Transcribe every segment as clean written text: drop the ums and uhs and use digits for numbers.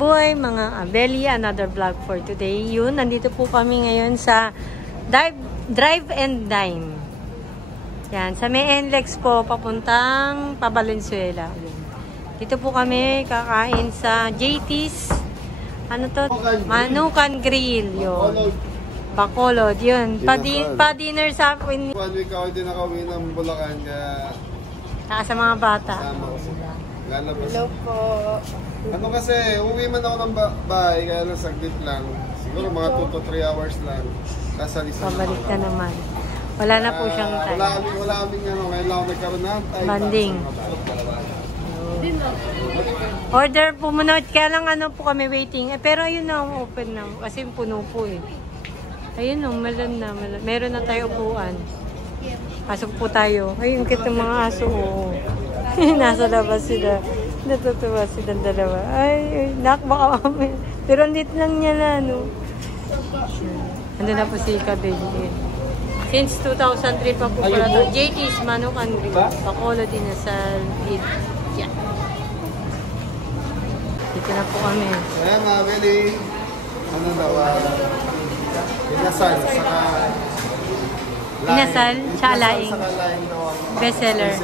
kabuhay, mga Abeli, another vlog for today. Yun, nandito po kami ngayon sa Drive and Dine. Yan, sa may NLEX po, papuntang Valenzuela. Dito po kami kakain sa JT's, ano to? Manukan Grill, yun. Bacolod, yun. Pa-dinner sa akin. 1 week ako din nakauwi ng Bulacan, kaya... Sa mga bata. Sama ko sila. Lalabas. Hello po. Ano kasi, uwi man ako ng bahay, kaya lang saglit lang. Siguro mga 2 to 3 hours lang. Kasalisan Pabalik na naman. Wala na po siyang time. Wala kaming ano, ngayon lang ako nagkaroon ng time. Banding. Order po muna. Kaya lang ano po kami waiting. Pero ayun na, open na. Kasi puno po eh. Ayun o, malan na. Meron na tayo upuan. Pasok po tayo. Ayun, kit ng mga aso. Oh. Nasa labas sila. Natutuwa silang dalawa. Ay, baka kami. Pero andito lang niya na, no? Ando na po si Kabeli. Since 2003 pa po pala ito. JT's Manukan Grill. Bacolod din sa Lead. Yeah. Dito na po kami. Kaya mga Beli, ano daw, inasal, saka... Inasal, tsaka laing. Bestseller.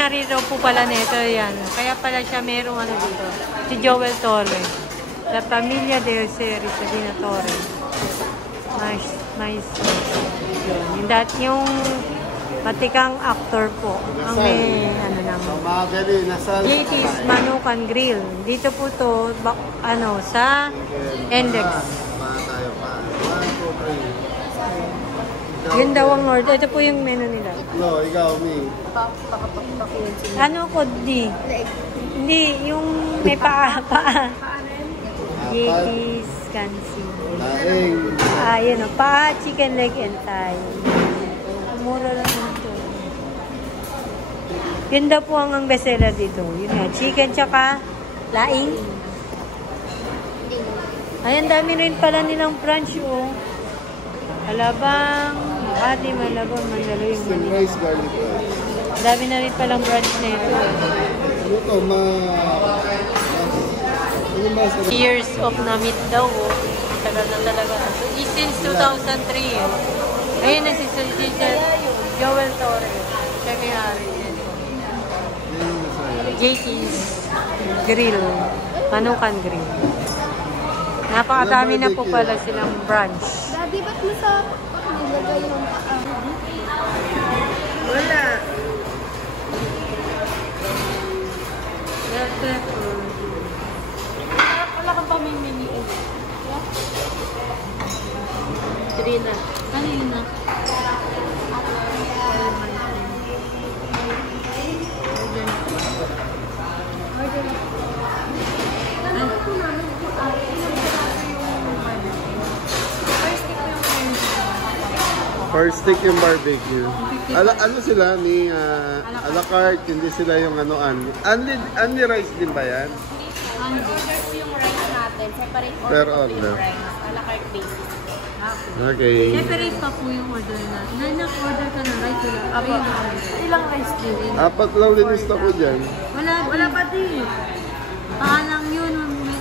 Narito po pala nito yan. Kaya pala siya merong ano dito. Si Joel Torre. La Familia de Rizalina Torre. Mais. Yung matikang actor po. Ang may ano naman. Mga Beli, inasal. JT's Manukan Grill. Dito po to sa Index. Yun daw ang order. Ito po yung menu nila. No, ikaw, me. Ano ko, di? Hindi, yung may paa. JT's Kansi. Yun o. Paa, chicken leg and thigh. Mura lang ito. Yun daw po ang bestseller dito. Yun nga, chicken tsaka laing. Ayan, dami rin pala nilang branch o. Alabang, Makati, Malabon, Mandaluyong, Manila. Rice, garlic rice. Dami na rin palang branch na ito. Ito, Years of na-meet daw. Tagal na talaga. Since 2003. Ayun na si Joel Torre. Siya may-ari. JT's Grill. Manukan Grill. Napakadami na po pala silang branch. Daddy, ba't mo sa nilagay yung paa? Wala. Wala kang pamimili. Trina. Ano yun na? first stick yung barbecue. Ano sila ni a la carte, hindi sila yung ano only rice din ba yan? Order po yung rice natin. Separate Per order po order. yung rice. A la carte basis. Okay. Separate pa po yung order na. Order ka na rice wala. Apo. Ilang rice din? 4 lang din gusto ko dyan. Wala pa din. Lang yun.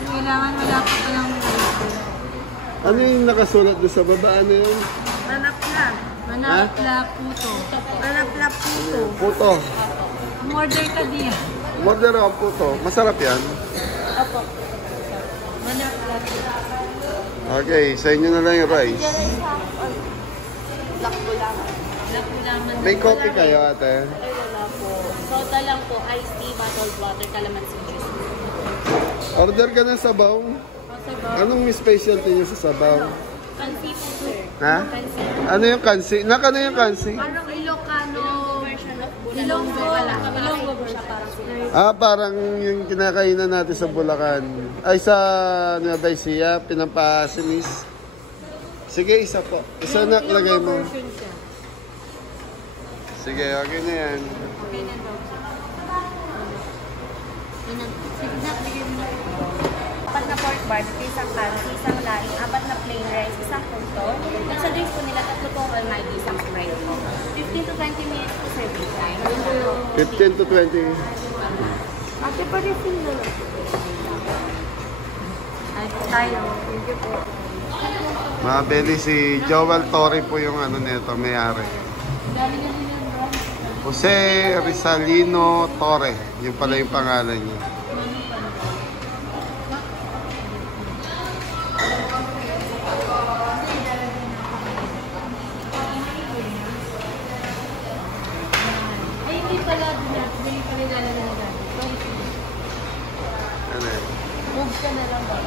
Kailangan wala pa palang rice. Ano yung nakasulat doon sa baba? Ano yun? Manapla puto. Manapla puto. Puto. Order ka din. Order ako puto. Masarap yan. Opo. Manapla puto. Okay, sa inyo na lang yung rice. Black bulaman. May coffee kayo ate? Ay, wala po. Soda lang po. Iced tea, bottled water, calamansi juice. Order ka ng sabaw. Anong specialty niyo sa sabaw? Kansi po, sir. Ha? Kansi. Ano yung kansi? Nakano yung kansi? Parang Ilocano version of Ilonggo. Ilonggo version parang. Parang yung kinakainan natin sa Bulacan. Ay, sa Nueva Ecija, pinampasimis. Sige, isa po. Isa na, lagay mo. Sige, okay na yan. Okay na daw. Sige na, bigyan mo na. 4 na pork barbecue, isang kansi, isang laing, 4 na plain rice, isang puto. At sa drinks po nila, 3 pong almighty, isang Sprite po. 15 to 20 minutes po serving time. 15 to 20. Ate, pa-refill na lang. Ay, tayo. Thank you po. Mga Beli, si Joel Torre po yung ano nito, may-ari. Dami na din yan, bro. Jose Rizalino Torre. Yung pala yung pangalan niya. Ay, hindi pala din natin. Hindi pala nilalagay na natin. Ano eh? Move ka na lang ba?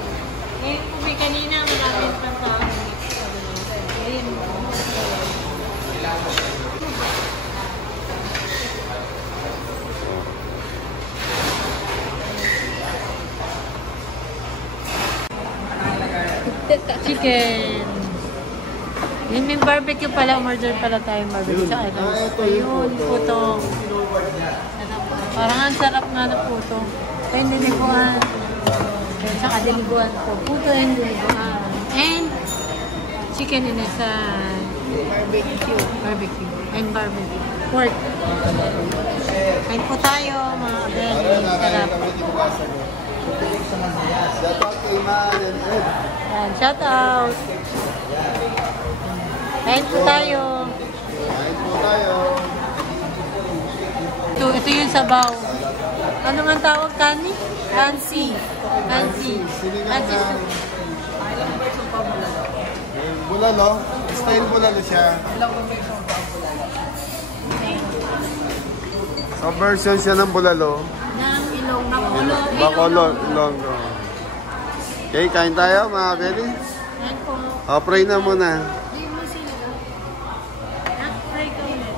Ngayon po may kanina, maraming pa sa akin. Ayun. Chicken. Yun, may barbecue pala. Umorder pala tayo barbecue sa ano. ito yung puto. Parang ang sarap nga na puto. Ayun, diniguan. Ayun, saka diniguan po. Puto and diniguan. And chicken inasal. Barbecue. And barbecue. Pork. Kain po tayo, mga abel. Sarap. Shout out kay Man and Ed. Yan, shout out. Kain po tayo. Kain po tayo. Ito yung sabaw. Ano man tawag kani? Kansi. Kansi. Kansi. Bulalo. Style bulalo siya. So version siya ng bulalo. Ng ilong. Bakulo. Bacolod. Ilonggo. Okay, kain tayo mga Beli. Yan po. O, pray na muna. Hindi mo sila. Try ka ulit.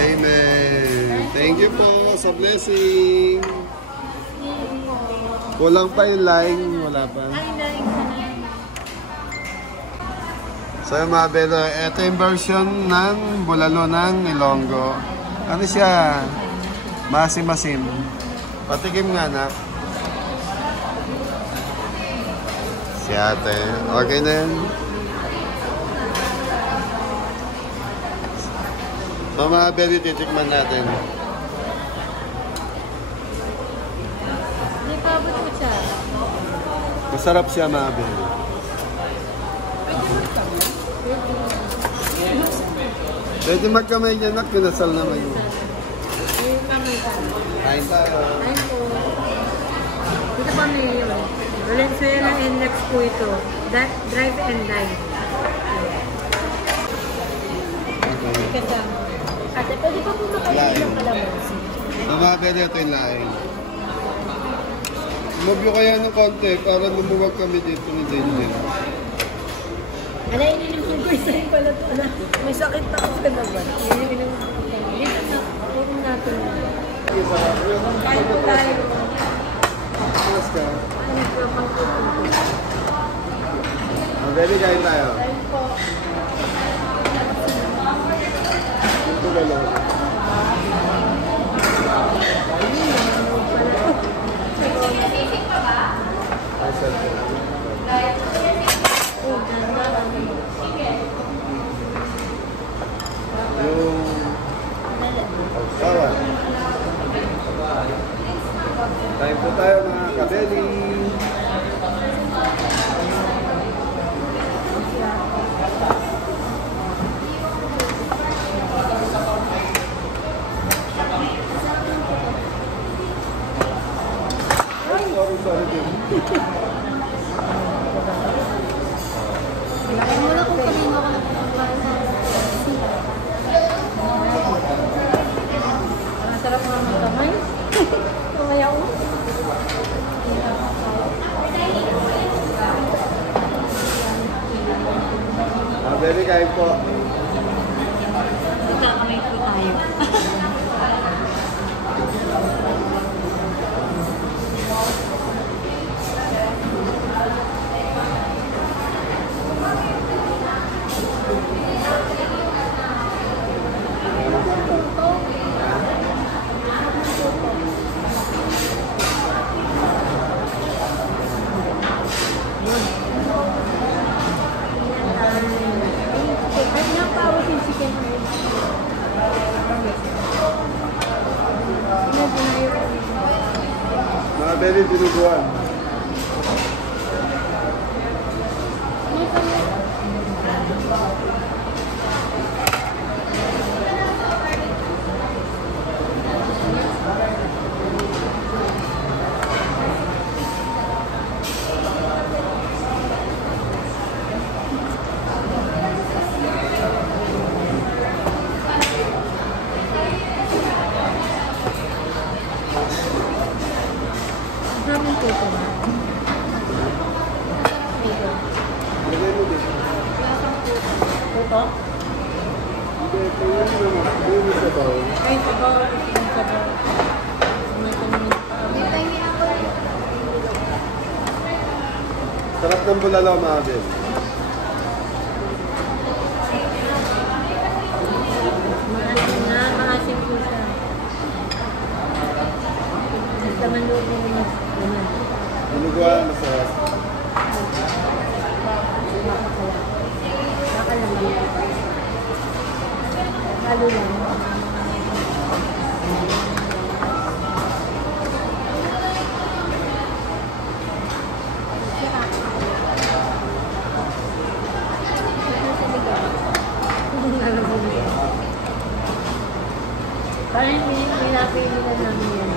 Amen. Thank you po sa blessing. Kulang pa yung line. Wala pa. So yung mga Belo, ito yung version ng bulalo ng Ilonggo. Ano siya? Masim-masim. Patikim nga na. Si ate. Okay na yan. So mga Belo, titikman natin. Hindi pa abot ko siya. Masarap siya mga Belo. Pwede magkamay niya, nak. Kinasal naman yun. Yung kamay ka. Kain tayo. Ayun po. Dito pa may yun. Valenzuela and Lex po ito. Drive and dine. Kasama. Ate, pwede pa po makainin ng kalamansi? Mga Belo, ito yung laing. Mabyo kaya ng konti para lumuwag kami dito ni Daniel. Ala, ininom ko isa yung pala to. Ala, may sakit na ako naman. Dito na. Huwag natin. Kain po tayo. Mas ka. Nagpapangkutin. Ready, kain tayo. Kain po. Ito galo. Yung sawa. Kain po tayo mga kabeli. Sorry din. Laki mo na kung kanino ka nagpapakain sa Ang sarap mga magkamay. Kumaya ko. Baby, kain po. Magkakamay po tayo. Mabel yung dinuguan. Maraming puto na. Lagay mo din. Puto? Hindi, kaya naman. Hindi mo sa baon. Ay, sabaw. Sabaw. Sarap ng bulalo, Mabel. Maasim na. Maasim po siya. Basta manlubong mo. Dinuguan, masarap. Baka lang. Halo lang. Parang pinapin nila namin yan.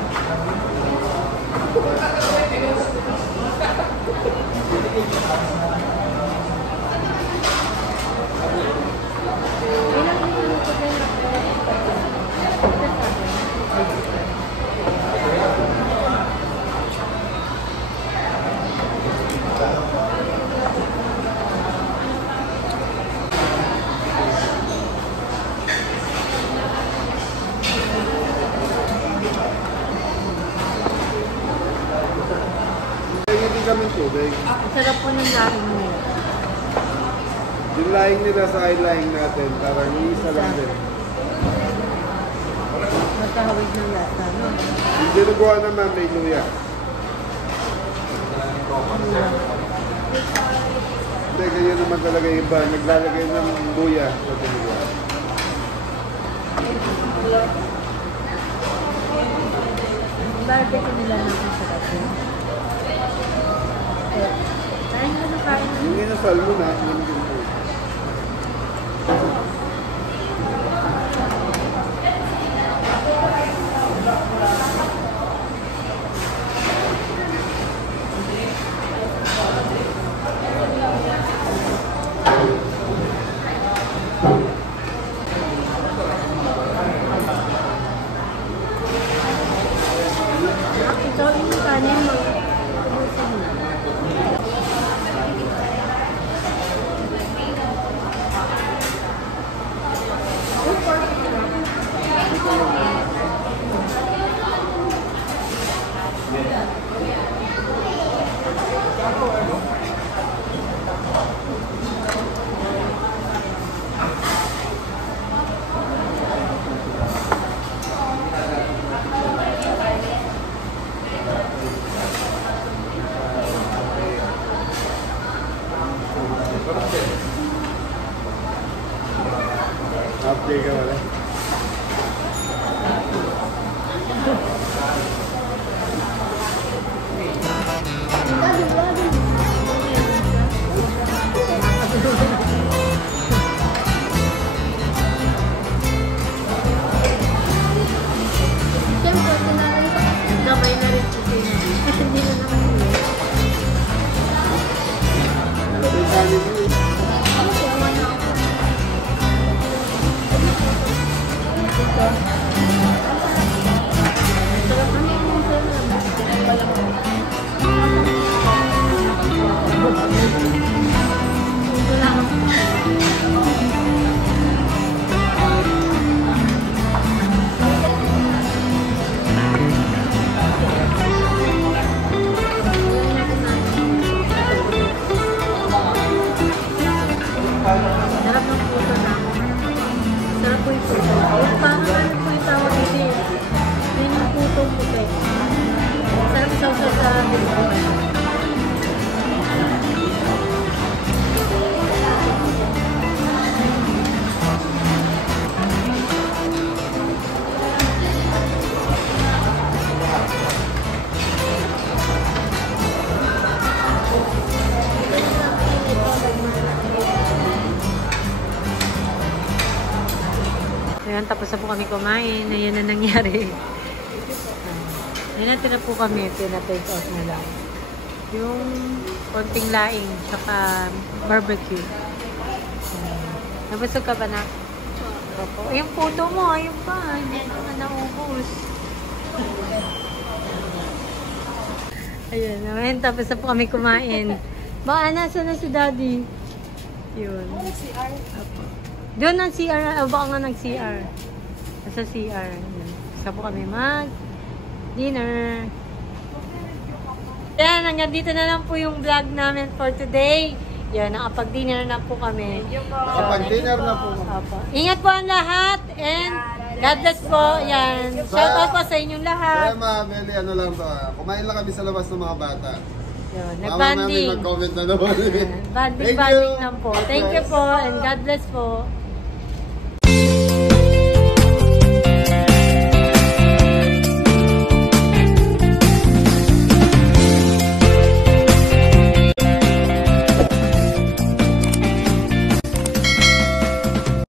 Hindi kami tubig. Ang sarap po ng laking nila. Yung laing nila sa laing natin, parang isa lang din. Magkahawig ng lasa, no? Yung dinuguan naman may luya. Hindi, ganyan naman talaga yung iba. Naglalagay ng luya sa dinuguan. Barbecue nila natin sarap yun. Kain mo na kain mo. Yung inasal mo na, yung din po. Ikaw yung kanin mo. Update ka wala. Siyempre, gabay na rin po sila. Hindi na naman yun. Sabi sa amin yun. Sarap ng puto na. Sarap po yung puto. Parang ano po yung tawag dito eh. Yun yung puto puti. Sarap sausaw sa binubuan. Ayan, tapos na po kami kumain. Ayan na nangyari. Ayan na tira po kami. Tina-take out na lang. Yung konting laing, tsaka barbecue. Nabusog ka ba na? Opo. Yung puto mo, ayun pa. Hindi naman naubos. Ayun, naman. Tapos na po kami kumain. Baka nasa na si Daddy? Yun. CR. Opo. Doon ang CR. O baka nga nag-CR. Nasa CR. Yun. Basta po kami mag-dinner. Yan, hanggang dito na lang po yung vlog namin for today. Yan, nakapag-dinner na po kami. Nakapag-dinner na po. Opo. Ingat po ang lahat and God bless po. Yan. Shout out po sa inyong lahat. Kaya mga Beli, ano lang to. Kumain lang kami sa labas ng mga bata. Yun, Mama namin nag-banding. mag-comment na naman. Banding lang po. Thank you po and God bless po.